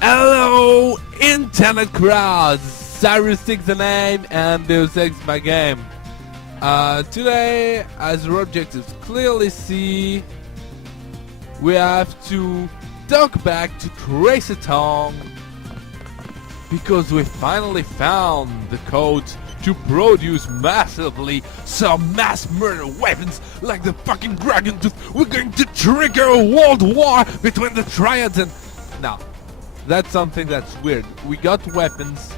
Hello, internet crowds! Sarusig the name and Deus Ex my game. Today, as our objectives clearly see, we have to duck back to traitor because we finally found the code to produce massively some mass murder weapons like the fucking dragon tooth. We're going to trigger a world war between the triads and... Now, that's something that's weird. We got weapons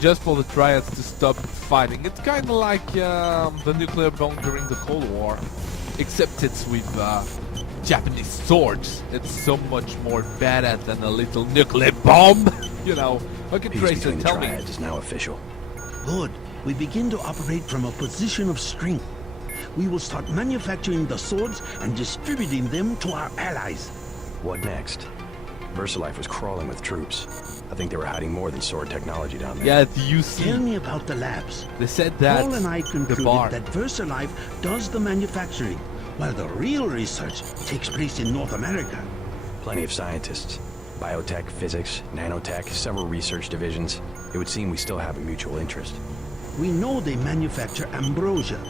just for the triads to stop fighting. It's kind of like the nuclear bomb during the Cold War, except it's with Japanese swords. It's so much more badass than a little nuclear bomb. You know, okay, Tracer, tell me. Is now official. Good. We begin to operate from a position of strength. We will start manufacturing the swords and distributing them to our allies. What next? VersaLife was crawling with troops. I think they were hiding more than sword technology down there. Yeah, you see. Tell me about the labs. They said that Paul and I concluded bar. that VersaLife does the manufacturing, while the real research takes place in North America. Plenty of scientists. Biotech, physics, nanotech, several research divisions. It would seem we still have a mutual interest. We know they manufacture ambrosia.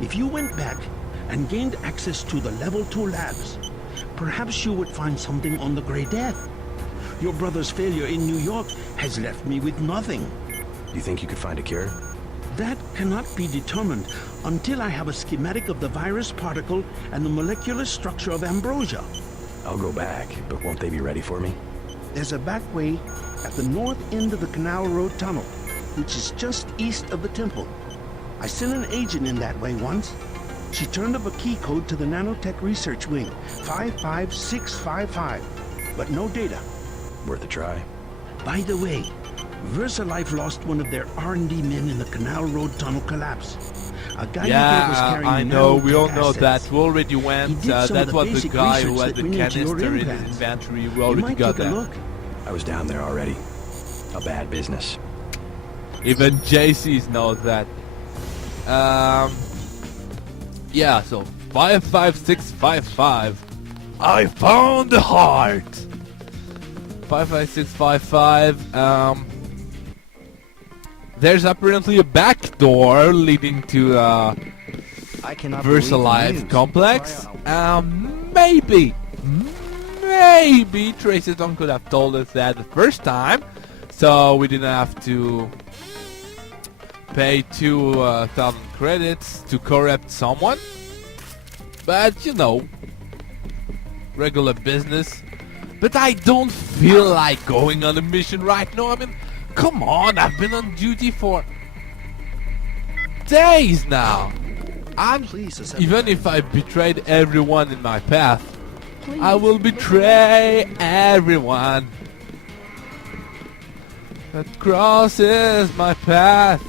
If you went back and gained access to the Level 2 labs, perhaps you would find something on the Grey Death. Your brother's failure in New York has left me with nothing. Do you think you could find a cure? That cannot be determined until I have a schematic of the virus particle and the molecular structure of ambrosia. I'll go back, but won't they be ready for me? There's a back way at the north end of the Canal Road Tunnel, which is just east of the temple. I sent an agent in that way once. She turned up a key code to the nanotech research wing, 55655, but no data. Worth a try. By the way, VersaLife lost one of their R&D men in the Canal Road Tunnel collapse. A guy who was carrying I know, we all know assets. that. We already went, that was the guy who had the canister in his inventory. We already got that. Look. I was down there already. A bad business. Even JC's knows that. Yeah, so 55655. I found the heart. 55655. There's apparently a backdoor leading to VersaLife complex. Maybe Tracer could have told us that the first time, so we didn't have to pay 2,000 credits to corrupt someone. But you know, regular business. But I don't feel like going on a mission right now. I mean, come on, I've been on duty for days now. Even if I betrayed everyone in my path, I will betray everyone that crosses my path.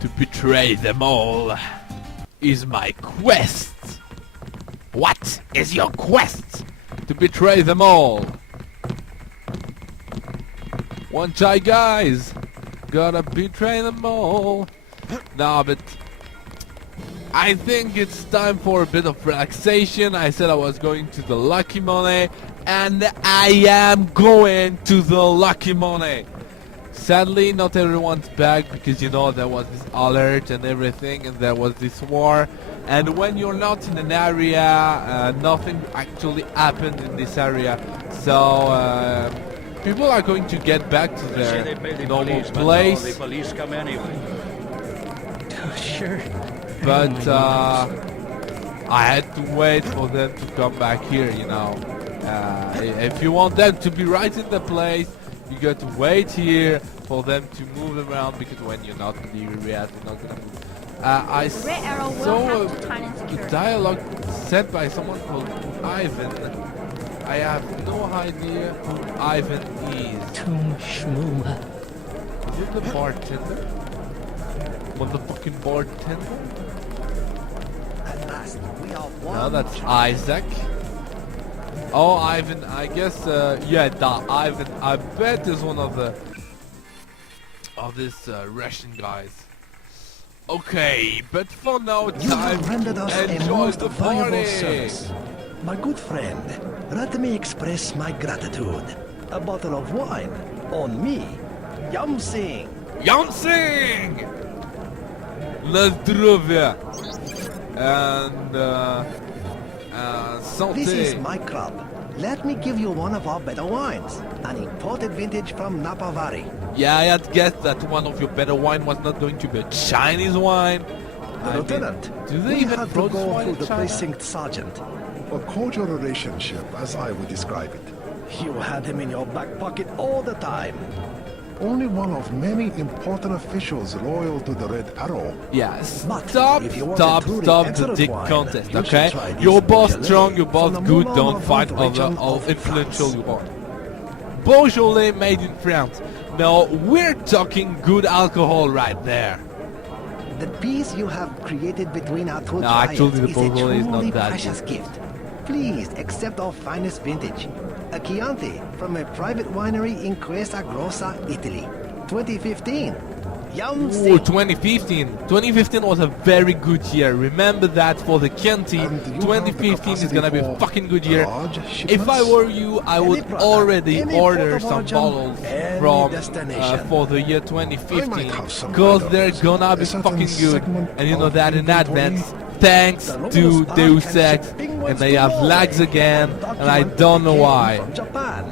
To betray them all is my quest. What is your quest? To betray them all. One try, guys. Gotta betray them all. Nah, but I think it's time for a bit of relaxation. I said I was going to the Lucky Money, and I am going to the Lucky Money. Sadly, not everyone's back because, you know, there was this alert and everything, and there was this war. And when you're not in an area, nothing actually happened in this area. So, people are going to get back to their normal place. The police come anyway. Sure. But I had to wait for them to come back here, you know. If you want them to be right in the place, you got to wait here for them to move around, because when you're not in the area, they're not gonna move. I saw a dialogue said by someone called Ivan. I have no idea who Ivan is. Is it the bartender? Motherfucking bartender? No, that's Isaac. Oh, Ivan, I guess, yeah, Ivan, I bet is one of this Russian guys. Okay, but for now, time rendered us a enjoy most the valuable party. service. My good friend, Let me express my gratitude. A bottle of wine on me. Yum sing. Yonsing! Na zdrowie! And This is santé! my club. Let me give you one of our better wines. An imported vintage from Napa Valley. Yeah, I had guessed that one of your better wine was not going to be a Chinese wine. I mean, Lieutenant, do they we even had to produce go wine through in the China? precinct sergeant. A cordial relationship, as I would describe it. You had him in your back pocket all the time. Only one of many important officials loyal to the Red Arrow. Yes. But Stop if you want the a truly excellent dick wine, contest, you should okay? try this You're both Beaujolais strong, you're from both the good, Moulin don't of fight Vente over region how of influential France. you are. Beaujolais made in France. Now, we're talking good alcohol right there. The peace you have created between our two No, giants actually, the is a Beaujolais is not truly that precious gift. Please accept our finest vintage, a Chianti from a private winery in Questa Grossa, Italy, 2015. Yum Ooh, sing. 2015. 2015 was a very good year. Remember that for the Chianti. And you have the 2015 is gonna be a capacity fucking good for year. large If I shipments? were you, I would product, already any order port of some origin, bottles any from destination. for the year I 2015 might have some because items. they're gonna be A certain fucking good, segment and you know of that in inventory. advance. Thanks The to Luminous Bar Deus can Ex, ship big and ones they to have Norway. lags again, and I Document don't know came why. from Japan.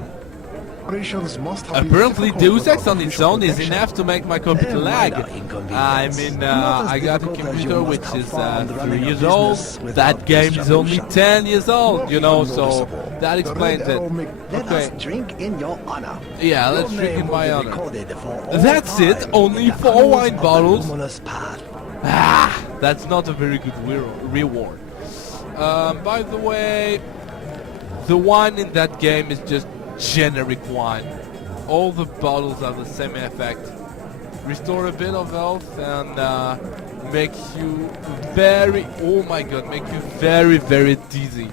Operations must have been Apparently, difficult Deus Ex without on its official own is protection. enough to make my computer A lag. minor I inconvenience. mean, Not as I got a difficult as computer you must which have is found 3 running a years old. business without That game is only distribution. 10 years old, Not you know, even so noticeable. that The explains Red it. Arrow make- Let Okay. us drink in your honor. Yeah, Your let's drink in name will my be honor. recorded for all That's it, time only in the 4 annals wine of the bottles. Luminous Path. Ah, that's not a very good reward. By the way, the wine in that game is just generic wine. All the bottles have the same effect. Restore a bit of health and make you oh my god, make you very, very dizzy.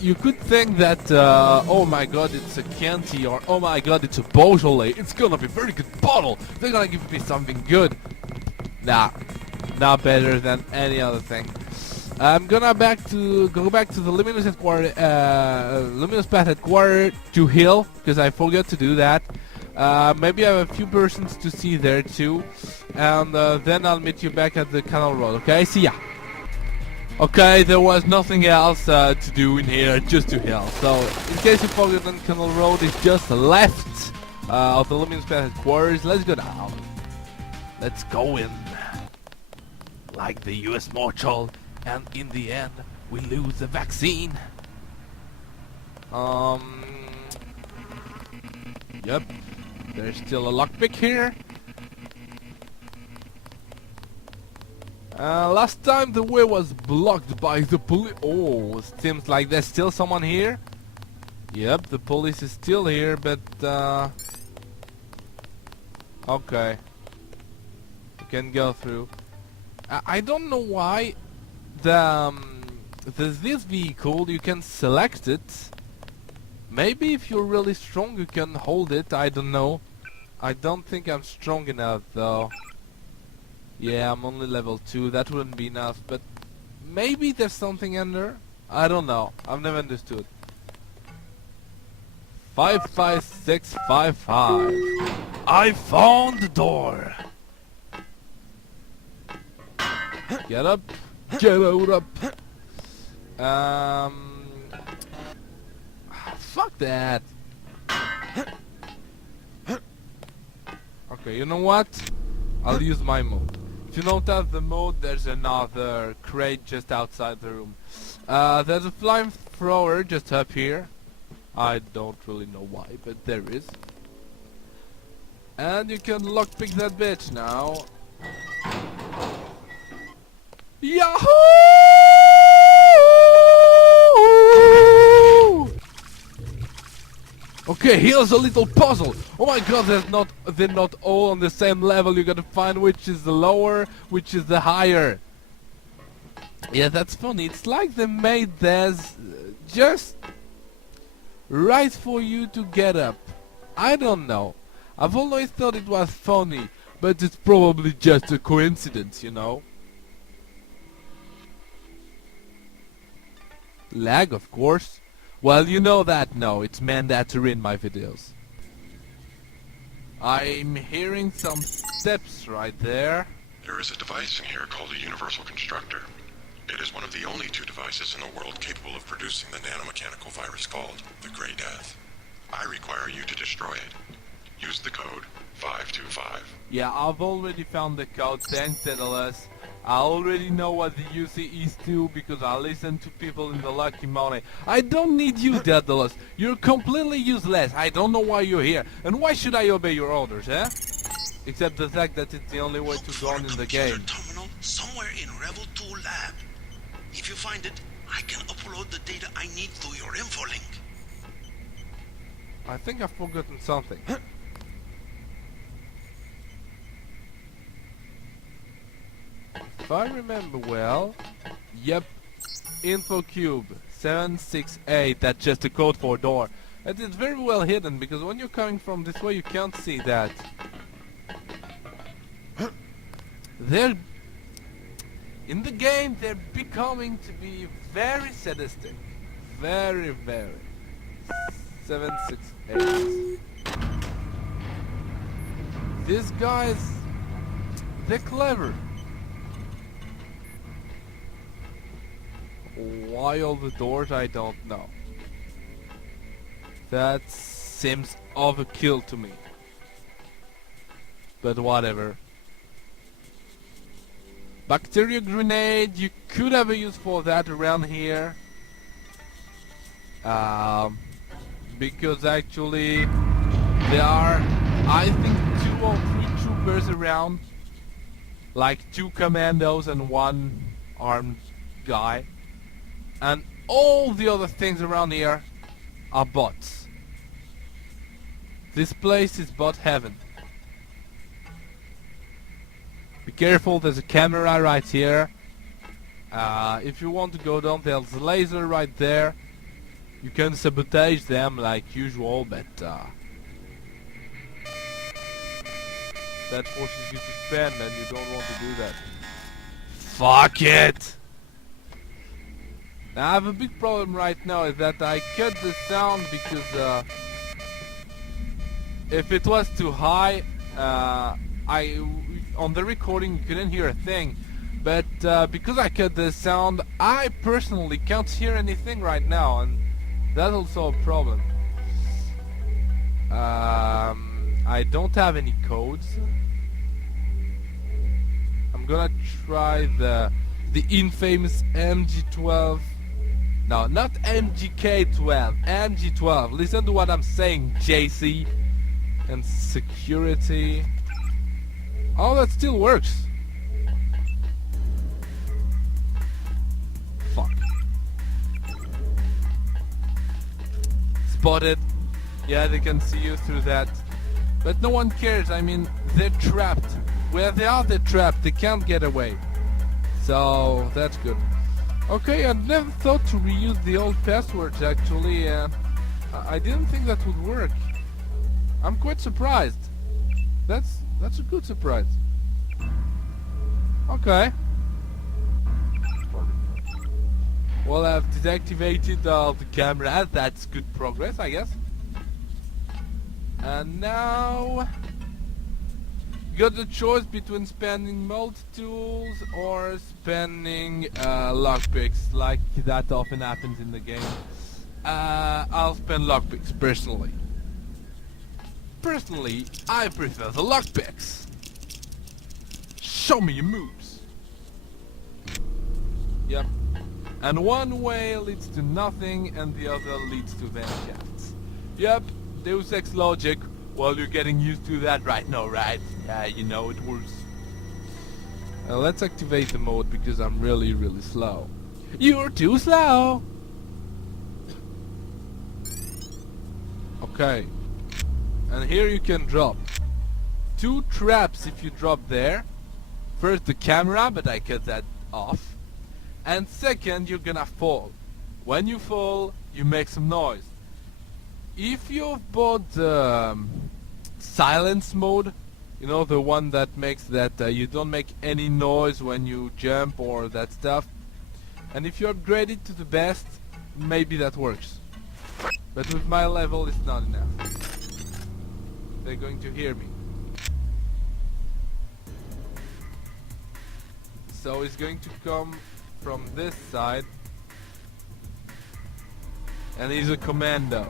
You could think that, oh my god, it's a Chianti, or oh my god, it's a Beaujolais. It's gonna be a very good bottle. They're gonna give me something good. Nah, not better than any other thing. I'm gonna go back to the Luminous Luminous Path headquarters to heal, because I forgot to do that. Maybe I have a few persons to see there too, and then I'll meet you back at the Canal Road. Okay, see ya. Okay, there was nothing else to do in here, just to heal. So, in case you forgot, then Canal Road is just left of the Luminous Path headquarters. Let's go down. Let's go in. Like the US Marshal, and in the end, we lose the vaccine. Yep. There's still a lockpick here. Last time the way was blocked by the police. Oh, seems like there's still someone here. Yep, the police is still here, but okay. You can go through. I don't know why there's this vehicle, you can select it. Maybe if you're really strong you can hold it, I don't know. I don't think I'm strong enough though. Yeah, I'm only level 2, that wouldn't be enough, but maybe there's something under? I don't know, I've never understood. 55655. I found the door. Get up. Get out up. Fuck that. Okay, you know what? I'll use my mode. If you don't have the mode, there's another crate just outside the room. There's a flamethrower just up here. I don't really know why, but there is. And you can lockpick that bitch now. Yahoo! Okay, here's a little puzzle. Oh my god, they're not all on the same level. You gotta find which is the lower, which is the higher. Yeah, that's funny. It's like they made this just right for you to get up. I don't know. I've always thought it was funny, but it's probably just a coincidence, you know. Lag, of course. Well, you know that, no, it's mandatory in my videos. I'm hearing some steps right there. There is a device in here called a universal constructor. It is one of the only 2 devices in the world capable of producing the nanomechanical virus called the Grey Death. I require you to destroy it. Use the code 525. Yeah, I've already found the code, thanks Daedalus. I already know what the UC is too because I listen to people in the Lucky Money. I don't need you, Daedalus. You're completely useless. I don't know why you're here. And why should I obey your orders, eh? Except the fact that it's the only way to go on in the game. Terminal somewhere in Rebel 2 lab. If you find it, I can upload the data I need through your infolink. I think I've forgotten something. If I remember well, yep, InfoCube 768, that's just a code for a door. And it's very well hidden because when you're coming from this way you can't see that. They're in the game, they're becoming to be very sadistic. Very, very. 768. These guys, they're clever. Why all the doors, I don't know. That seems overkill to me. But whatever. Bacteria grenade, you could have a use for that around here. Because actually there are, I think, 2 or 3 troopers around. Like 2 commandos and 1 armed guy. And all the other things around here are bots. This place is bot heaven. Be careful, there's a camera right here. If you want to go down, there's a laser right there. You can sabotage them like usual, but that forces you to spend and you don't want to do that. Fuck it! Now I have a big problem right now is that I cut the sound because if it was too high, on the recording you couldn't hear a thing. But because I cut the sound, I personally can't hear anything right now, and that's also a problem. I don't have any codes. I'm gonna try the infamous MG12. No, not MGK12, MG12. Listen to what I'm saying, JC. And security. Oh, that still works. Fuck. Spotted. Yeah, they can see you through that. But no one cares. I mean, they're trapped. Where they are, they're trapped. They can't get away. So, that's good. Okay, I never thought to reuse the old passwords actually. I didn't think that would work. I'm quite surprised. That's a good surprise. Okay. Well, I've deactivated the camera. That's good progress, I guess. And now got the choice between spending multi-tools or spending lockpicks, like that often happens in the game. I'll spend lockpicks, personally. Personally, I prefer the lockpicks. Show me your moves. Yep. And one way leads to nothing and the other leads to vent shafts. Yep, Deus Ex logic. Well, you're getting used to that right now, right? Yeah, you know it works. Let's activate the mode because I'm really, really slow. You're too slow! Okay. And here you can drop 2 traps if you drop there. First the camera, but I cut that off. And second, you're gonna fall. When you fall, you make some noise. If you've bought the silence mode, you know, the one that makes that you don't make any noise when you jump or that stuff, and if you upgrade it to the best, maybe that works. But with my level it's not enough. They're going to hear me. So it's going to come from this side. And he's a commando.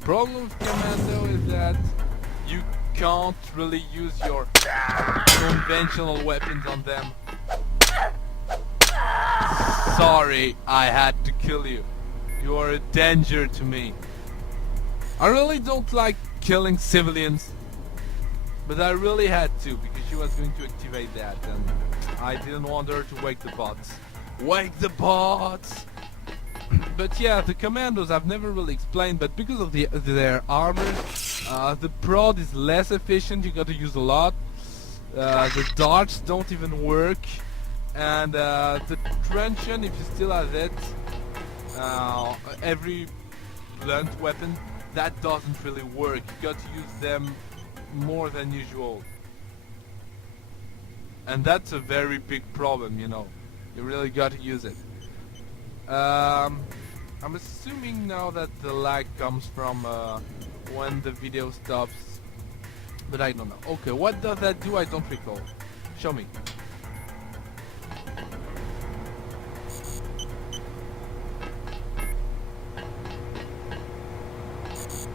Problem with commando is that you can't really use your conventional weapons on them. Sorry, I had to kill you. You are a danger to me. I really don't like killing civilians, but I really had to because she was going to activate that and I didn't want her to wake the bots. Wake the bots! But yeah, the commandos I've never really explained, but because of their armor, the prod is less efficient, you gotta use a lot. The darts don't even work, and the truncheon, if you still have it, every blunt weapon, that doesn't really work. You got to use them more than usual. And that's a very big problem, you know. You really got to use it. I'm assuming now that the lag comes from when the video stops, but I don't know. Okay, what does that do? I don't recall. Show me.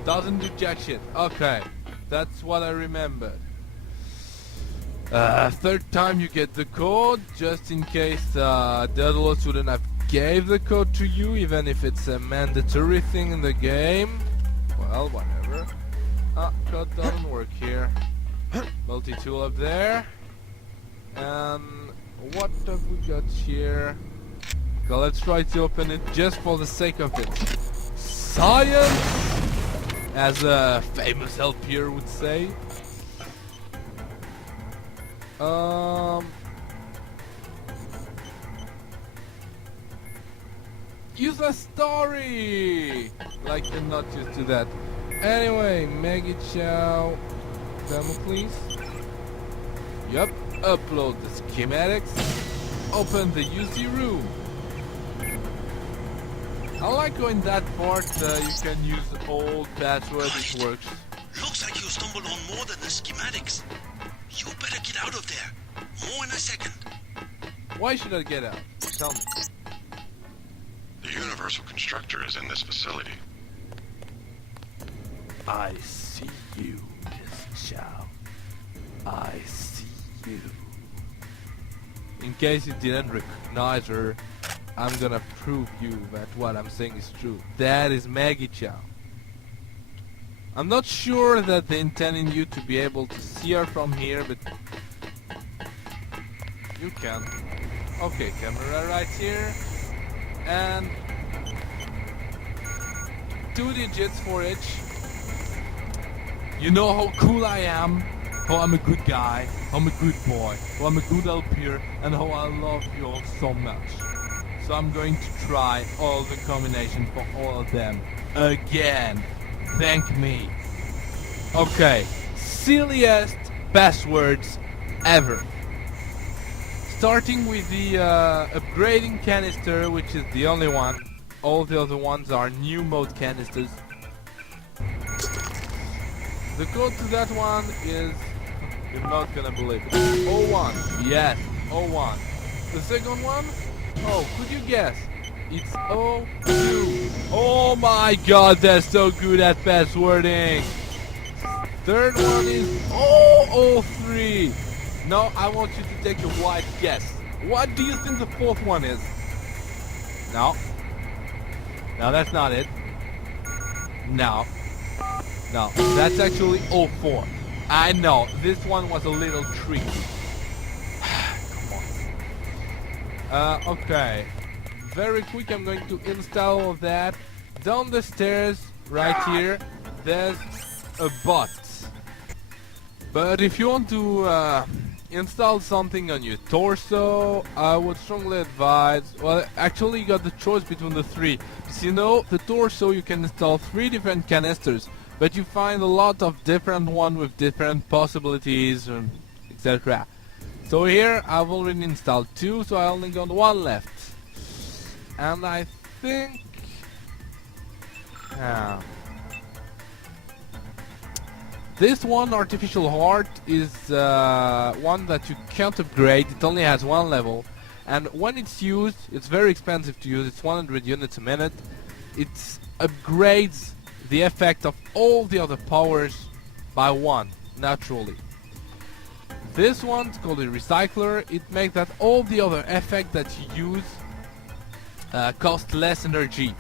Doesn't do jack shit. Okay, that's what I remembered. Third time you get the code, just in case the other lots wouldn't have gave the code to you, even if it's a mandatory thing in the game. Well, whatever. Code doesn't work here. Multi-tool up there. And what have we got here? Okay, let's try to open it just for the sake of it. Science! As a famous LPer would say. Use a story! Like you're not used to that. Anyway, Maggie Chow. Demo please. Yup. Upload the schematics. Open the UC room. I like how in that part you can use old password, it works. Looks like you stumbled on more than the schematics. You better get out of there. More in a second. Why should I get out? Tell me. The Universal Constructor is in this facility. I see you, Miss Chow. I see you. In case you didn't recognize her, I'm gonna prove you that what I'm saying is true. That is Maggie Chow. I'm not sure that they intended you to be able to see her from here, but you can. Okay, camera right here. And 2 digits for each. You know how cool I am, how I'm a good guy, how I'm a good boy, how I'm a good LPer, and how I love you all so much. So I'm going to try all the combinations for all of them again. Thank me. Okay, silliest passwords ever. Starting with the upgrading canister, which is the only one. All the other ones are new mode canisters. The code to that one is, you're not gonna believe it, 01. Yes, 01. The second one, oh, could you guess? It's 02. Oh my god, they're so good at passwording. Third one is 003. Now I want you to take a wild guess. What do you think the fourth one is? No. No, that's not it. No. No, that's actually 04. I know, this one was a little tricky. Come on. Okay. Very quick, I'm going to install all of that. Down the stairs, right here, there's a bot. But if you want to install something on your torso, I would strongly advise, well, actually you got the choice between the three. Because you know, the torso you can install 3 different canisters, but you find a lot of different ones with different possibilities, etc. So here I've already installed 2, so I only got 1 left. And I think This one, artificial heart, is one that you can't upgrade. It only has one level, and when it's used, it's very expensive to use. It's 100 units a minute. It upgrades the effect of all the other powers by one, naturally. This one's called a recycler. It makes that all the other effects that you use cost less energy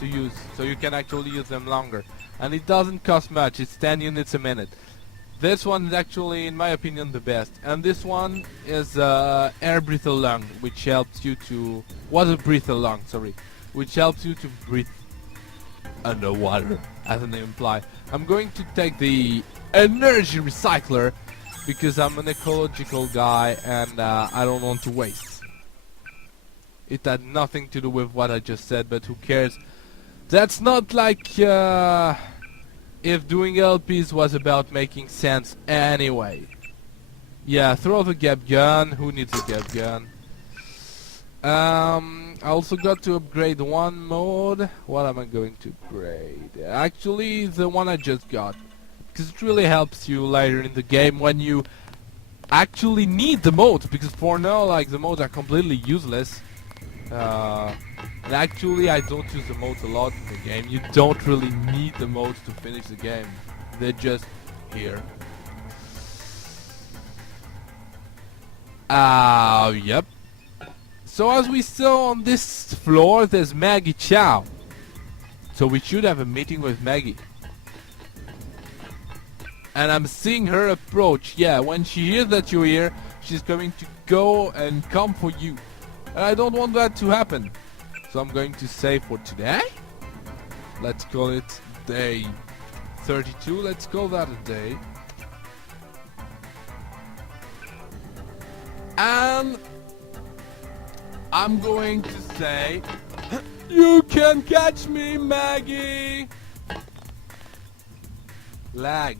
to use, so you can actually use them longer. And it doesn't cost much, it's 10 units a minute. This one is actually, in my opinion, the best. And this one is air breather lung, which helps you to... water breather lung, sorry. Which helps you to breathe underwater, as the name implies. I'm going to take the energy recycler, because I'm an ecological guy and I don't want to waste. It had nothing to do with what I just said, but who cares? That's not like if doing LPs was about making sense anyway. Yeah, throw the gap gun. Who needs a gap gun? I also got to upgrade one mode. What am I going to upgrade? Actually, the one I just got. Because it really helps you later in the game when you actually need the modes. Because for now, like, the modes are completely useless. And actually, I don't use the modes a lot in the game. You don't really need the modes to finish the game. They're just here. Yep. So as we saw on this floor, there's Maggie Chow. So we should have a meeting with Maggie. And I'm seeing her approach. Yeah, when she hears that you're here, she's going to go and come for you. And I don't want that to happen. So I'm going to say for today, let's call it day 32. Let's call that a day. And I'm going to say, you can catch me, Maggie. Lag.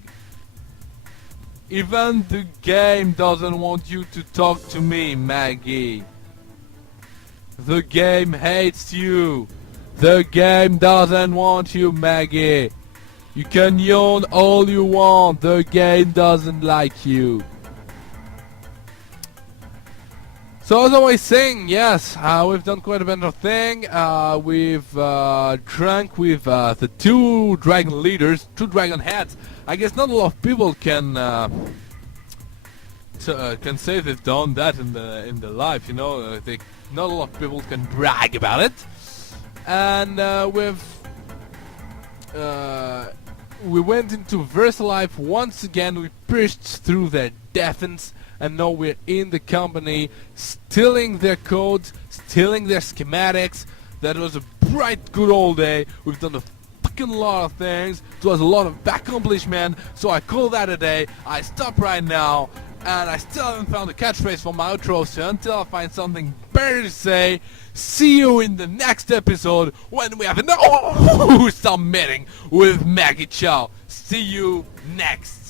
Even the game doesn't want you to talk to me, Maggie. The game hates you. The game doesn't want you, Maggie. You can yawn all you want. The game doesn't like you. So as I was saying, yes, we've done quite a bit of thing. We've drunk with the two dragon leaders, two dragon heads. I guess not a lot of people can say they've done that in the life. You know, not a lot of people can brag about it. And we went into VersaLife once again. We pushed through their defense. And now we're in the company, stealing their codes, stealing their schematics. That was a bright, good old day. We've done a fucking lot of things. It was a lot of accomplishment. So I call that a day. I stop right now. And I still haven't found a catchphrase for my outro. So until I find something better to say, see you in the next episode when we have another meeting with Maggie Chow. See you next.